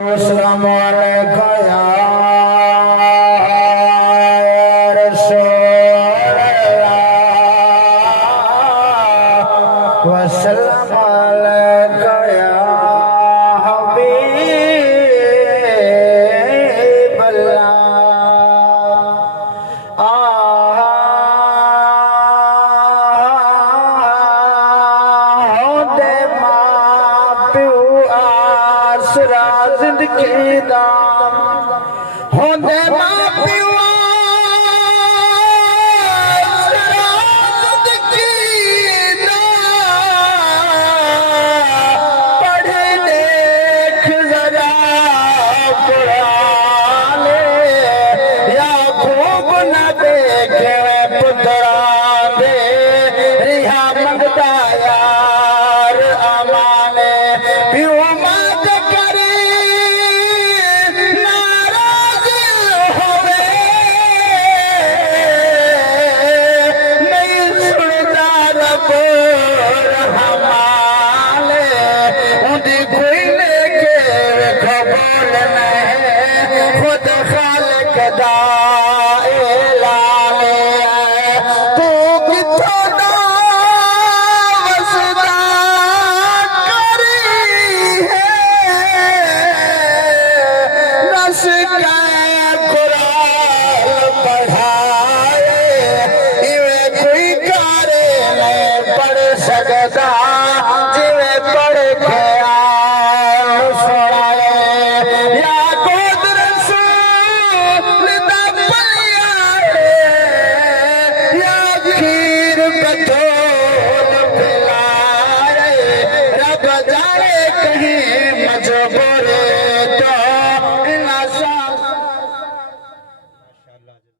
अस्सलामु अलैका या रसूलल्लाह वस्सलामु अलैका या हबीबल्लाह जिंदगी दा होंदे मां प्यो जिंदगी दा पढ़ देख जरा कुरान या खूब न देखे पुत्रा दे रिहा मंगता यार अमाने प्यो खुद खालिक दा